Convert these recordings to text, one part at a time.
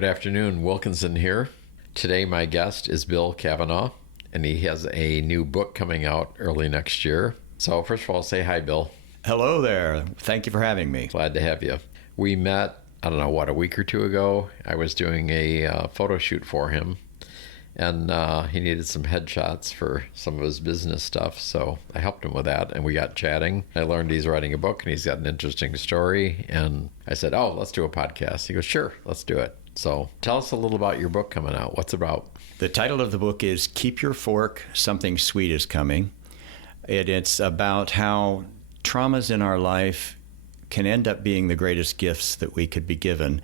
Good afternoon, Wilkinson here. Today my guest is Bill Kavanaugh, and he has a new book coming out early next year. So first of all, say hi, Bill. Hello there. Thank you for having me. Glad to have you. We met, a week or two ago. I was doing a photo shoot for him, and he needed some headshots for some of his business stuff, so I helped him with that, and we got chatting. I learned he's writing a book, and he's got an interesting story, and I said, let's do a podcast. He goes, sure, let's do it. So tell us a little about your book coming out. What's it about? The title of the book is Keep Your Fork, Something Sweet is Coming. It's about how traumas in our life can end up being the greatest gifts that we could be given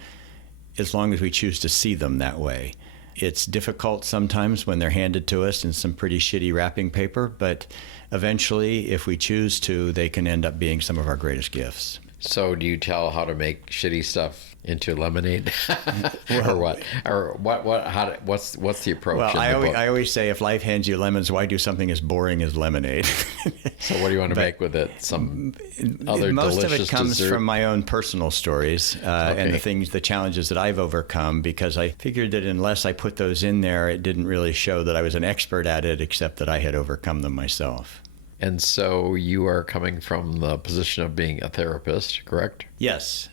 as long as we choose to see them that way. It's difficult sometimes when they're handed to us in some pretty shitty wrapping paper, but eventually, if we choose to, they can end up being some of our greatest gifts. So do you tell how to make shitty stuff into lemonade? Or what? Or what's the approach Well, in the book? I always say if life hands you lemons, why do something as boring as lemonade? So what do you want to make with it? Some other most delicious of it comes dessert? from my own personal stories and the challenges that I've overcome, because I figured that unless I put those in there, it didn't really show that I was an expert at it, except that I had overcome them myself. And so you are coming from the position of being a therapist, correct? Yes.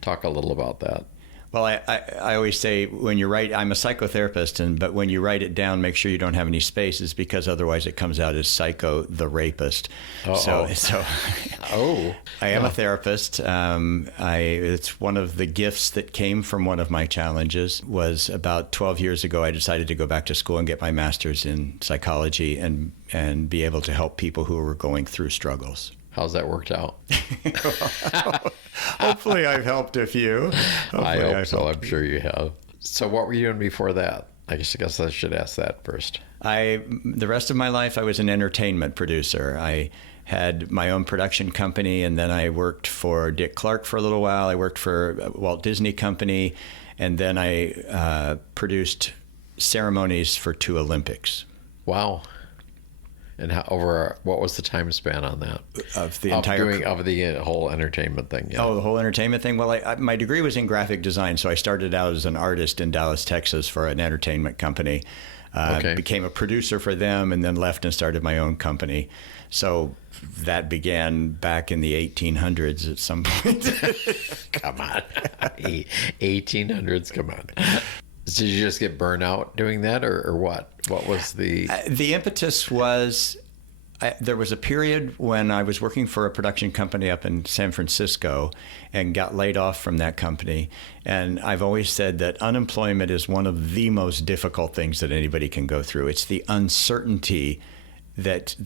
Talk a little about that. Well, I always say when you write, I'm a psychotherapist, but when you write it down, make sure you don't have any spaces, because otherwise it comes out as psycho the rapist. So I am a therapist. It's one of the gifts that came from one of my challenges. Was about 12 years ago, I decided to go back to school and get my master's in psychology and be able to help people who were going through struggles. How's that worked out? Hopefully I've helped a few. I hope so. I'm sure you have. So what were you doing before that? I guess I should ask that first. The rest of my life, I was an entertainment producer. I had my own production company, and then I worked for Dick Clark for a little while. I worked for Walt Disney Company, and then I produced Ceremonies for 2 Olympics. Wow. And what was the time span on that? Of the whole entertainment thing? Yeah. Oh, the whole entertainment thing? Well, my degree was in graphic design, so I started out as an artist in Dallas, Texas for an entertainment company. Became a producer for them, and then left and started my own company. So that began back in the 1800s at some point. Come on. 1800s, come on. Did you just get burned out doing that, or what? What was the... The impetus was, there was a period when I was working for a production company up in San Francisco and got laid off from that company. And I've always said that unemployment is one of the most difficult things that anybody can go through. It's the uncertainty that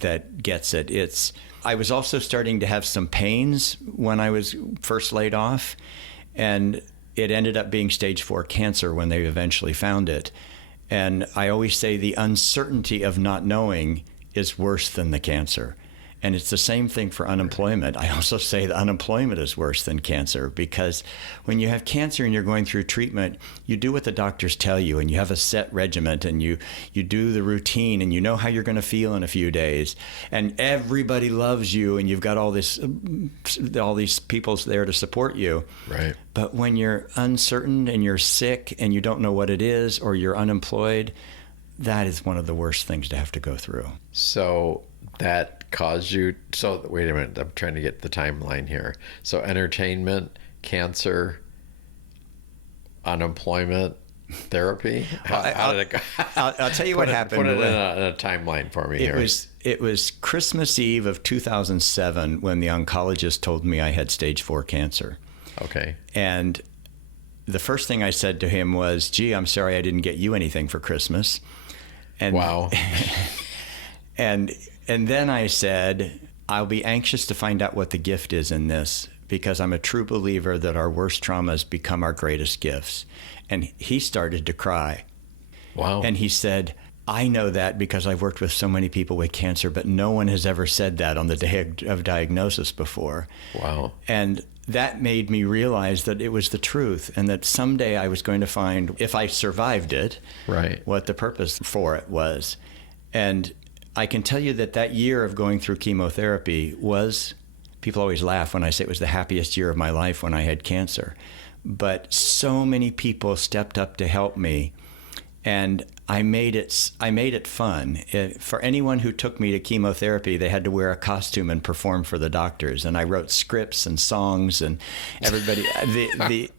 gets it. I was also starting to have some pains when I was first laid off, and it ended up being stage 4 cancer when they eventually found it. And I always say the uncertainty of not knowing is worse than the cancer. And it's the same thing for unemployment. I also say that unemployment is worse than cancer, because when you have cancer and you're going through treatment, you do what the doctors tell you, and you have a set regimen, and you do the routine, and you know how you're going to feel in a few days. And everybody loves you, and you've got all these people there to support you. Right. But when you're uncertain and you're sick and you don't know what it is, or you're unemployed, that is one of the worst things to have to go through. So that caused you... So wait a minute, I'm trying to get the timeline here. So entertainment, cancer, unemployment, therapy? How did it go? I'll tell you what happened. Put it in a timeline for me here. It was Christmas Eve of 2007 when the oncologist told me I had stage 4 cancer. Okay. And the first thing I said to him was, gee, I'm sorry I didn't get you anything for Christmas. And, wow. And then I said, I'll be anxious to find out what the gift is in this, because I'm a true believer that our worst traumas become our greatest gifts. And he started to cry. Wow. And he said, I know that because I've worked with so many people with cancer, but no one has ever said that on the day of diagnosis before. Wow. And that made me realize that it was the truth, and that someday I was going to find, if I survived it, right, what the purpose for it was. And I can tell you that year of going through chemotherapy was, people always laugh when I say it was the happiest year of my life when I had cancer. but so many people stepped up to help me, and I made it fun. For anyone who took me to chemotherapy, they had to wear a costume and perform for the doctors. And I wrote scripts and songs, and everybody.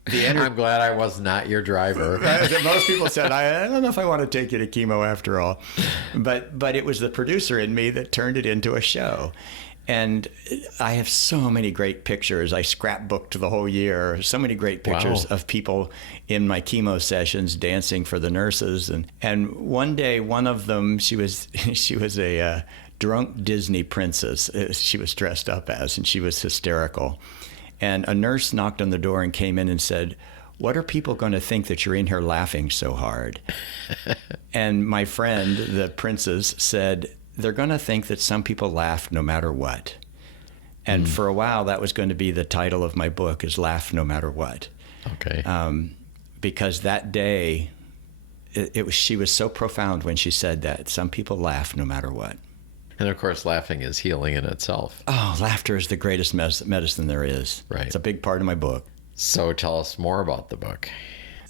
I'm glad I was not your driver. Most people said, I don't know if I want to take you to chemo after all. But it was the producer in me that turned it into a show. And I have so many great pictures. I scrapbooked the whole year. So many great pictures of people in my chemo sessions dancing for the nurses. And one day, one of them, she was a drunk Disney princess. She was dressed up as, and she was hysterical. And a nurse knocked on the door and came in and said, "What are people going to think that you're in here laughing so hard?" And my friend, the princess, said, "They're going to think that some people laugh no matter what." And for a while, that was going to be the title of my book, is Laugh No Matter What. Okay. Because that day, she was so profound when she said that. Some people laugh no matter what. And of course, laughing is healing in itself. Oh, laughter is the greatest medicine there is. Right. It's a big part of my book. So tell us more about the book.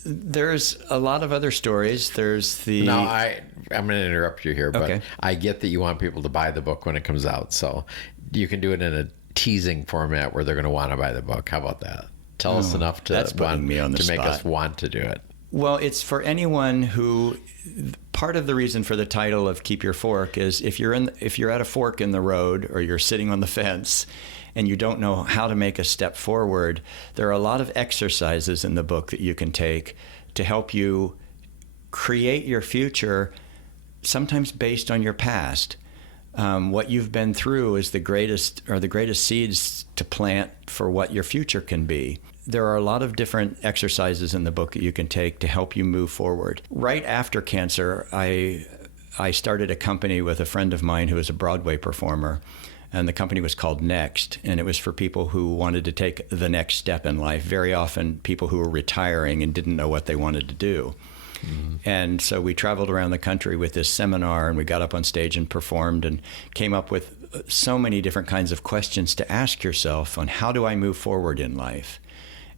There's a lot of other stories. There's the... No, I'm going to interrupt you here, but Okay. I get that you want people to buy the book when it comes out. So you can do it in a teasing format where they're going to want to buy the book. How about that? Tell us enough to that's putting me on the make spot. us want to do it. Well, it's for anyone who... Part of the reason for the title of Keep Your Fork is if you're at a fork in the road, or you're sitting on the fence and you don't know how to make a step forward, there are a lot of exercises in the book that you can take to help you create your future, sometimes based on your past. What you've been through is the greatest seeds to plant for what your future can be. There are a lot of different exercises in the book that you can take to help you move forward. Right after cancer, I started a company with a friend of mine who is a Broadway performer, and the company was called Next, and it was for people who wanted to take the next step in life, very often people who were retiring and didn't know what they wanted to do. Mm-hmm. And so we traveled around the country with this seminar, and we got up on stage and performed and came up with so many different kinds of questions to ask yourself on how do I move forward in life.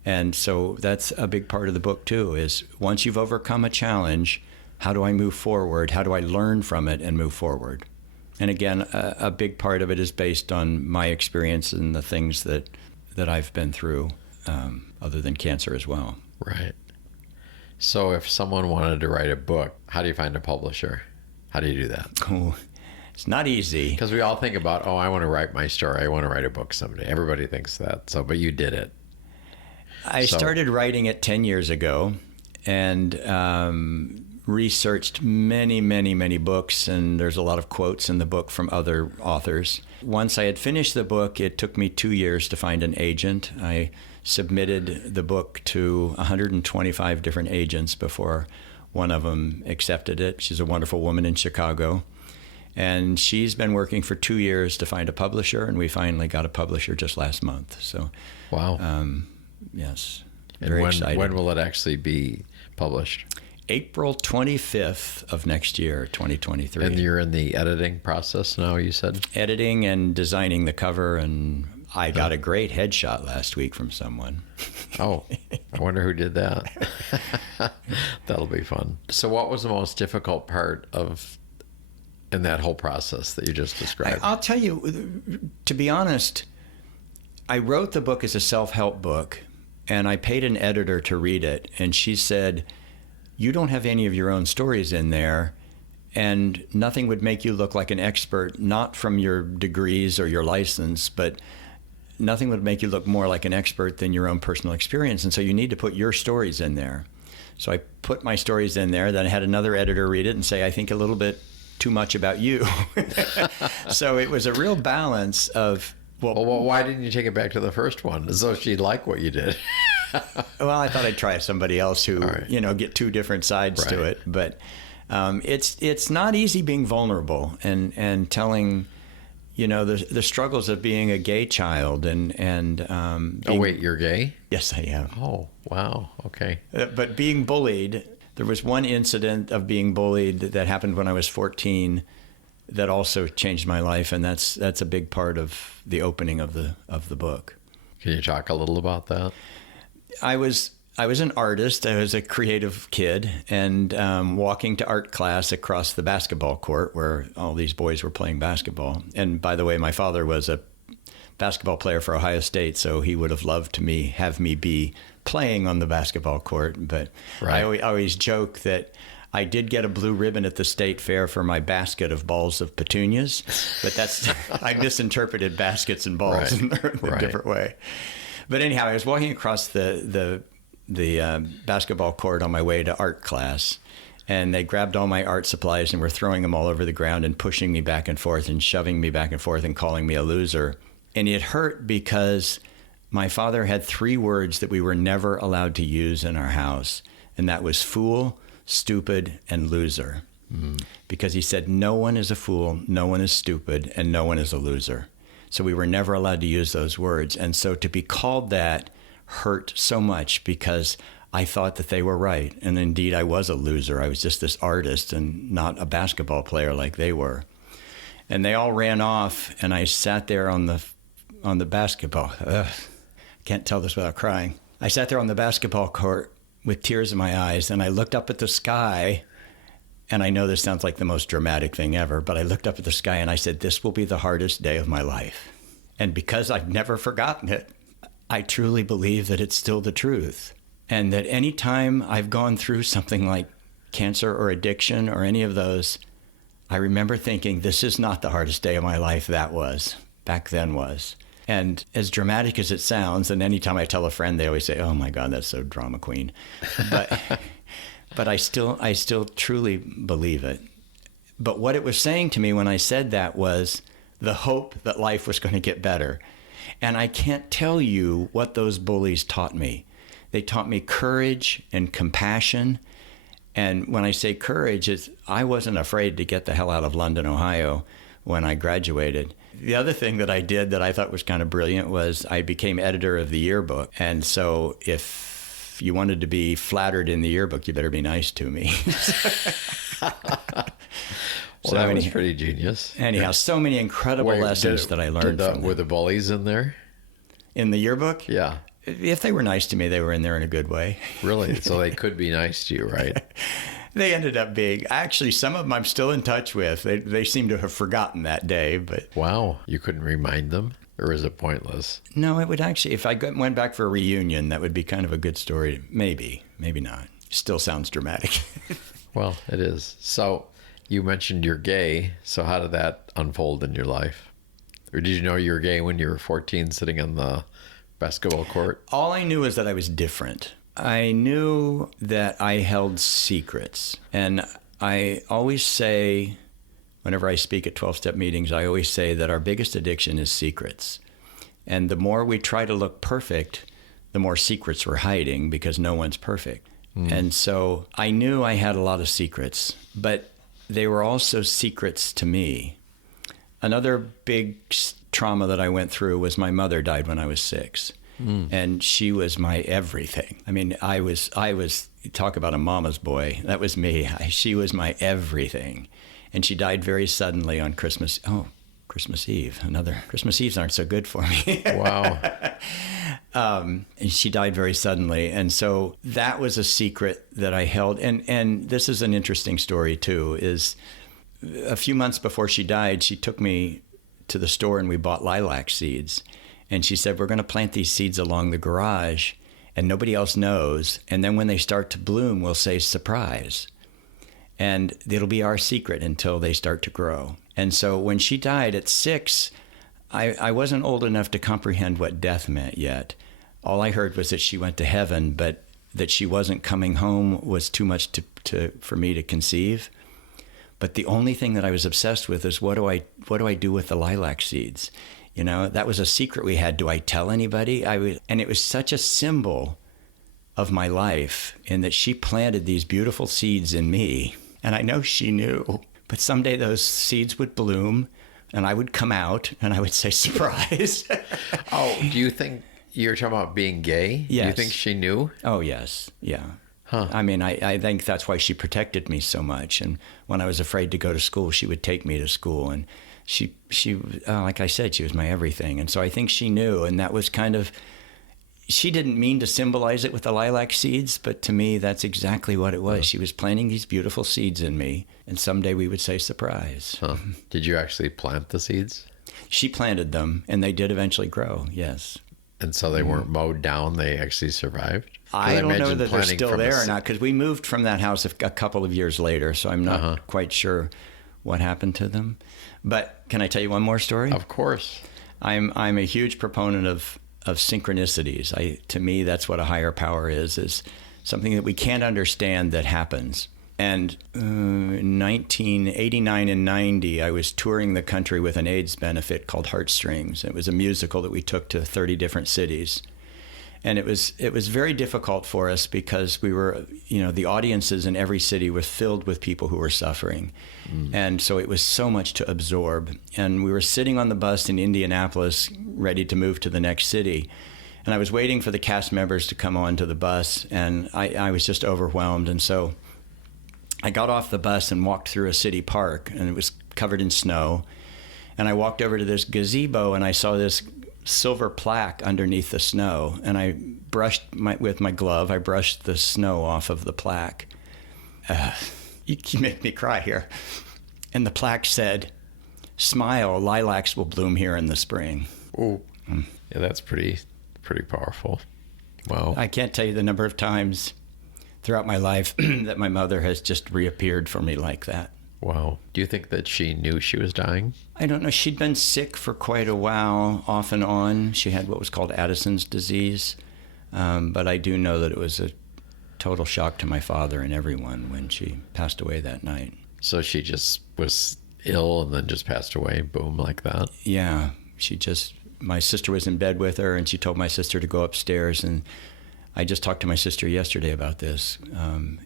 And so that's a big part of the book too, is once you've overcome a challenge, how do I move forward? How do I learn from it and move forward? And again, a big part of it is based on my experience and the things that I've been through, other than cancer as well. Right. So if someone wanted to write a book, how do you find a publisher? How do you do that? Oh, it's not easy. Because we all think about, I want to write my story. I want to write a book someday. Everybody thinks that. So, but you did it. I started writing it 10 years ago, and researched many, many, many books, and there's a lot of quotes in the book from other authors. Once I had finished the book, it took me 2 years to find an agent. I submitted the book to 125 different agents before one of them accepted it. She's a wonderful woman in Chicago, and she's been working for 2 years to find a publisher, and we finally got a publisher just last month. So, wow. Yes, and very exciting. When will it actually be published? April 25th of next year, 2023. And you're in the editing process now, you said? Editing and designing the cover, and I got a great headshot last week from someone. Oh, I wonder who did that. That'll be fun. So what was the most difficult part in that whole process that you just described? I'll tell you, to be honest, I wrote the book as a self-help book, and I paid an editor to read it, and she said, "You don't have any of your own stories in there, and nothing would make you look like an expert, not from your degrees or your license, but nothing would make you look more like an expert than your own personal experience, and so you need to put your stories in there." So I put my stories in there, then I had another editor read it and say, "I think a little bit too much about you." So it was a real balance of... Well, why didn't you take it back to the first one, as though she'd like what you did? Well, I thought I'd try somebody else who, get two different sides to it. But it's not easy being vulnerable and telling, the struggles of being a gay child and Oh, wait, you're gay? Yes, I am. Oh, wow. Okay. But being bullied, there was one incident of being bullied that happened when I was 14 that also changed my life, and that's a big part of the opening of the book. Can you talk a little about that? I was I was an artist. I was a creative kid, and walking to art class across the basketball court where all these boys were playing basketball. And by the way, my father was a basketball player for Ohio State, so he would have loved to have me be playing on the basketball court. But Right. I always joke that I did get a blue ribbon at the state fair for my basket of balls of petunias, but that's I misinterpreted baskets and balls Right. in a different way. But anyhow, I was walking across the basketball court on my way to art class, and they grabbed all my art supplies and were throwing them all over the ground and pushing me back and forth and shoving me back and forth and calling me a loser. And it hurt because my father had 3 words that we were never allowed to use in our house, and that was fool, stupid, and loser. Because he said no one is a fool, no one is stupid, and no one is a loser. So we were never allowed to use those words. And so to be called that hurt so much because I thought that they were right. And indeed, I was a loser. I was just this artist and not a basketball player like they were. And they all ran off, and I sat there on the basketball. Can't tell this without crying. I sat there on the basketball court with tears in my eyes, and I looked up at the sky, and I know this sounds like the most dramatic thing ever, but I looked up at the sky and I said, this will be the hardest day of my life. And because I've never forgotten it, I truly believe that it's still the truth. And that any time I've gone through something like cancer or addiction or any of those, I remember thinking, this is not the hardest day of my life. That was, back then was. And as dramatic as it sounds, and anytime I tell a friend, they always say, oh my God, that's so drama queen. But I still truly believe it. But what it was saying to me when I said that was the hope that life was going to get better. And I can't tell you what those bullies taught me. They taught me courage and compassion. And when I say courage, I wasn't afraid to get the hell out of London, Ohio when I graduated. The other thing that I did that I thought was kind of brilliant was I became editor of the yearbook. And so if you wanted to be flattered in the yearbook, you better be nice to me. Well, that was pretty genius. Anyhow, so many incredible lessons that I learned from them. Were the bullies in there? In the yearbook? Yeah. If they were nice to me, they were in there in a good way. Really? So they could be nice to you, right? They ended up being. Actually, some of them I'm still in touch with. They seem to have forgotten that day. But wow, you couldn't remind them? Or is it pointless? No, it would actually, if I went back for a reunion, that would be kind of a good story. Maybe, maybe not. Still sounds dramatic. Well, it is. So you mentioned you're gay. So how did that unfold in your life? Or did you know you were gay when you were 14 sitting on the basketball court? All I knew is that I was different. I knew that I held secrets. And I always say, whenever I speak at 12-step meetings, I always say that our biggest addiction is secrets. And the more we try to look perfect, the more secrets we're hiding because no one's perfect. And so I knew I had a lot of secrets, but they were also secrets to me. Another big trauma that I went through was my mother died when I was 6. And she was my everything. I mean, I was talk about a mama's boy. That was me. She was my everything. And she died very suddenly on Christmas Eve. Christmas Eves aren't so good for me. Wow. And she died very suddenly. And so that was a secret that I held. And this is an interesting story too, is a few months before she died, she took me to the store and we bought lilac seeds. And she said, we're going to plant these seeds along the garage and nobody else knows. And then when they start to bloom, we'll say surprise. And it'll be our secret until they start to grow. And so when she died at 6, I wasn't old enough to comprehend what death meant yet. All I heard was that she went to heaven, but that she wasn't coming home was too much for me to conceive. But the only thing that I was obsessed with is what do I do with the lilac seeds? You know, that was a secret we had. Do I tell anybody? And it was such a symbol of my life in that she planted these beautiful seeds in me. And I know she knew, but someday those seeds would bloom and I would come out and I would say, surprise. Oh, do you think you're talking about being gay? Yes. Do you think she knew? Oh, yes. Yeah. Huh. I mean, I think that's why she protected me so much. And when I was afraid to go to school, she would take me to school. And she like I said, she was my everything. And so I think she knew. And that was kind of, she didn't mean to symbolize it with the lilac seeds, but to me, that's exactly what it was. She was planting these beautiful seeds in me, and someday we would say surprise. Huh. Did you actually plant the seeds? She planted them, and they did eventually grow, yes. And so they weren't mowed down, they actually survived? I don't know that they're planting still from there or not, because we moved from that house a couple of years later, so I'm not quite sure what happened to them. But can I tell you one more story? Of course. I'm a huge proponent of synchronicities. To me, that's what a higher power is something that we can't understand that happens. And in 1989 and 90, I was touring the country with an AIDS benefit called Heartstrings. It was a musical that we took to 30 different cities. And it was very difficult for us because we were, the audiences in every city were filled with people who were suffering. And so it was so much to absorb. And we were sitting on the bus in Indianapolis, ready to move to the next city. And I was waiting for the cast members to come onto the bus, and I was just overwhelmed. And so I got off the bus and walked through a city park, and it was covered in snow. And I walked over to this gazebo, and I saw this silver plaque underneath the snow, and I brushed with my glove. I brushed the snow off of the plaque. You make me cry here. And the plaque said, "Smile, lilacs will bloom here in the spring." Oh, yeah, that's pretty powerful. Wow. I can't tell you the number of times throughout my life that my mother has just reappeared for me like that. Wow. Do you think that she knew she was dying? I don't know. She'd been sick for quite a while, off and on. She had what was called Addison's disease. But I do know that it was a total shock to my father and everyone when she passed away that night. So she just was ill and then just passed away, boom, like that? Yeah. My sister was in bed with her, and she told my sister to go upstairs. And I just talked to my sister yesterday about this.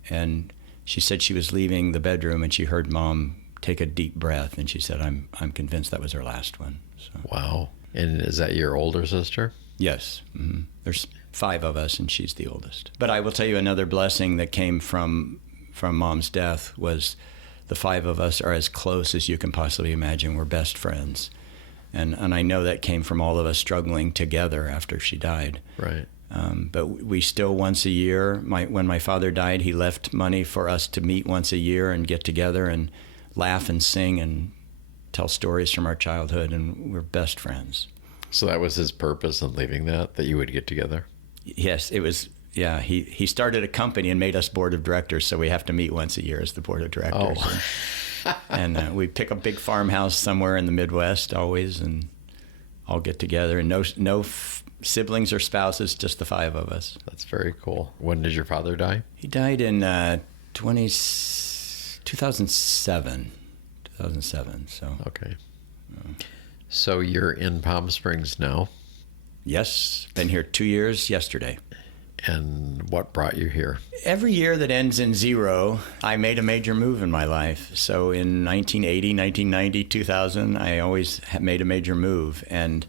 And she said she was leaving the bedroom and she heard Mom take a deep breath, and she said, I'm convinced that was her last one. So. Wow. And is that your older sister? Yes. Mm-hmm. There's 5 of us, and she's the oldest. But I will tell you another blessing that came from Mom's death was the 5 of us are as close as you can possibly imagine. We're best friends. And I know that came from all of us struggling together after she died. Right. But we still once a year, when my father died, he left money for us to meet once a year and get together and laugh and sing and tell stories from our childhood, and we're best friends. So that was his purpose in leaving that you would get together? Yes, it was. Yeah, he started a company and made us board of directors, so we have to meet once a year as the board of directors. Oh. And we pick a big farmhouse somewhere in the Midwest always, and all get together, and no siblings or spouses, just the 5 of us. That's very cool. When did your father die? He died in 2007. So. Okay. So you're in Palm Springs now? Yes, been here 2 years yesterday. And what brought you here? Every year that ends in 0, I made a major move in my life. So in 1980, 1990, 2000, I always made a major move. And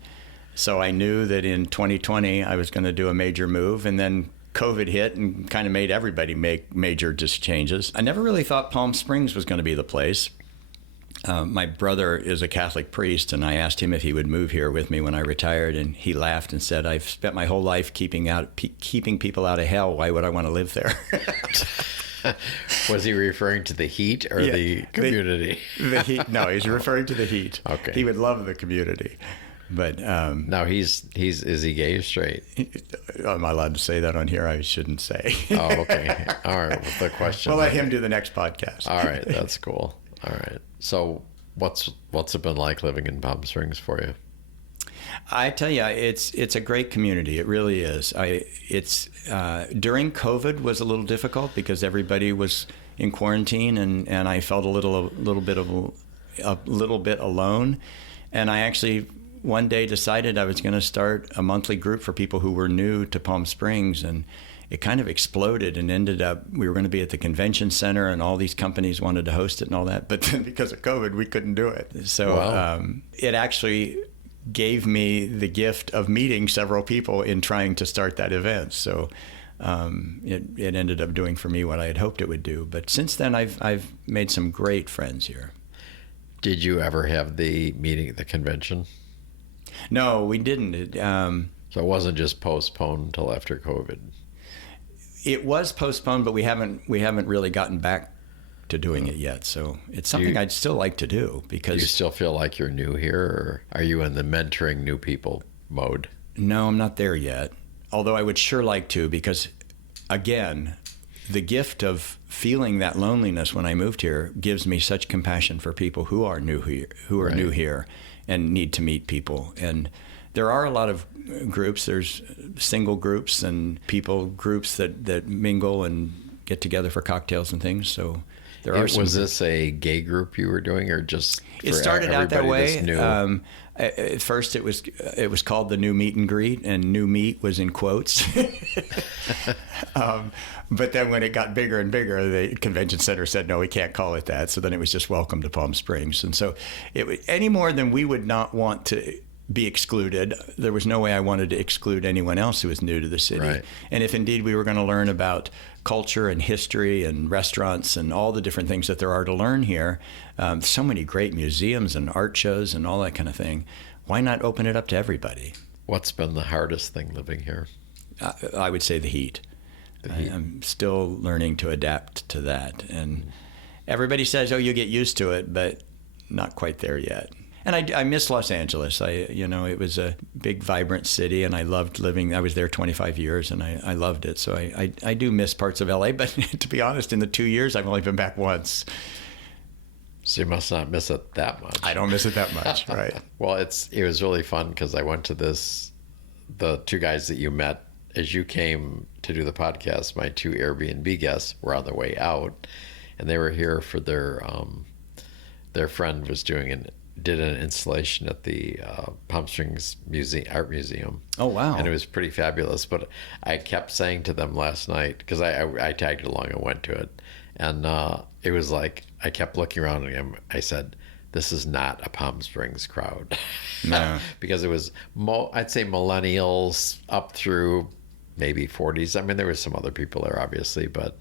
so I knew that in 2020, I was going to do a major move. And then COVID hit and kind of made everybody make major changes. I never really thought Palm Springs was going to be the place. My brother is a Catholic priest, and I asked him if he would move here with me when I retired, and he laughed and said, "I've spent my whole life keeping people out of hell. Why would I want to live there?" Was he referring to the heat or the community? The heat. No, he's referring to the heat. Okay. He would love the community. But now is he gay or straight? Am I allowed to say that on here? I shouldn't say. Oh, okay. All right. Well, the question. We'll let him do the next podcast. All right. That's cool. All right. So what's it been like living in Palm Springs for you? I tell you, it's a great community. It really is. During COVID was a little difficult because everybody was in quarantine, and I felt a little bit alone. And I actually one day decided I was going to start a monthly group for people who were new to Palm Springs, and it kind of exploded and ended up, we were going to be at the convention center and all these companies wanted to host it and all that. But then because of COVID, we couldn't do it. So wow. It actually gave me the gift of meeting several people in trying to start that event. So it ended up doing for me what I had hoped it would do. But since then, I've made some great friends here. Did you ever have the convention? No, we didn't. So it wasn't just postponed until after COVID. It was postponed, but we haven't really gotten back to doing it yet. So it's something I'd still like to do because. Do you still feel like you're new here, or are you in the mentoring new people mode? No, I'm not there yet. Although I would sure like to, because again, the gift of feeling that loneliness when I moved here gives me such compassion for people who are new here, and need to meet people. And there are a lot of groups. There's single groups and people groups that mingle and get together for cocktails and things. So there are some. Was this a gay group you were doing, or just It started out that way. New? At first, it was called the New Meet and Greet, and "new meet" was in quotes. But then when it got bigger and bigger, the convention center said, no, we can't call it that. So then it was just Welcome to Palm Springs. And so any more than we would not want to be excluded, there was no way I wanted to exclude anyone else who was new to the city. Right. And if indeed we were going to learn about culture and history and restaurants and all the different things that there are to learn here, so many great museums and art shows and all that kind of thing, why not open it up to everybody? What's been the hardest thing living here? I would say the heat. I'm still learning to adapt to that. And everybody says, oh, you get used to it, but not quite there yet. And I miss Los Angeles. It was a big, vibrant city, and I loved living. I was there 25 years, and I loved it. So I do miss parts of LA, but to be honest, in the 2 years, I've only been back once. So you must not miss it that much. I don't miss it that much, right? Well, it was really fun because I went to the two guys that you met as you came to do the podcast. My two Airbnb guests were on their way out, and they were here for their friend was did an installation at the Palm Springs Art Museum. Oh, wow. And it was pretty fabulous. But I kept saying to them last night, because I tagged along and went to it, and it was like I kept looking around and I said, this is not a Palm Springs crowd. No. Because it was, I'd say millennials up through maybe 40s. I mean, there was some other people there, obviously, but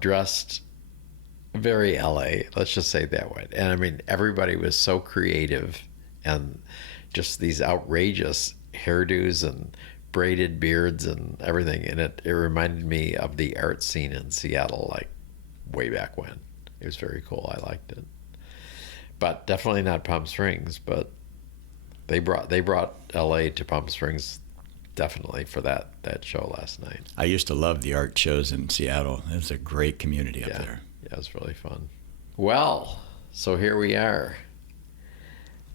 dressed very LA, let's just say it that way. And I mean, everybody was so creative, and just these outrageous hairdos and braided beards and everything. And it reminded me of the art scene in Seattle, like way back when. It was very cool. I liked it. But definitely not Palm Springs, but they brought LA to Palm Springs definitely for that show last night. I used to love the art shows in Seattle. It was a great community up there. Yeah, it was really fun. Well, so here we are.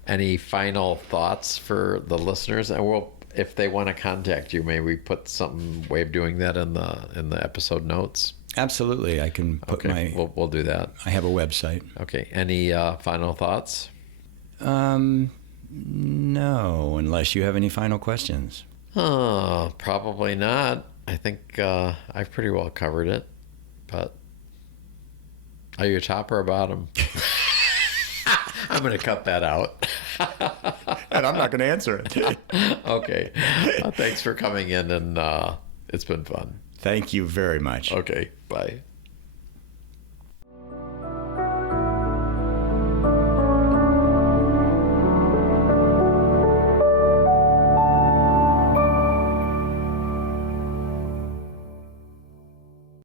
Any final thoughts for the listeners? And if they want to contact you, may we put some way of doing that in the episode notes? Absolutely, I can put We'll do that. I have a website. Okay. Any final thoughts? No, unless you have any final questions. Probably not. I think I've pretty well covered it. But are you a top or a bottom? I'm going to cut that out. And I'm not going to answer it. Okay. Thanks for coming in, and it's been fun. Thank you very much. Okay. Bye.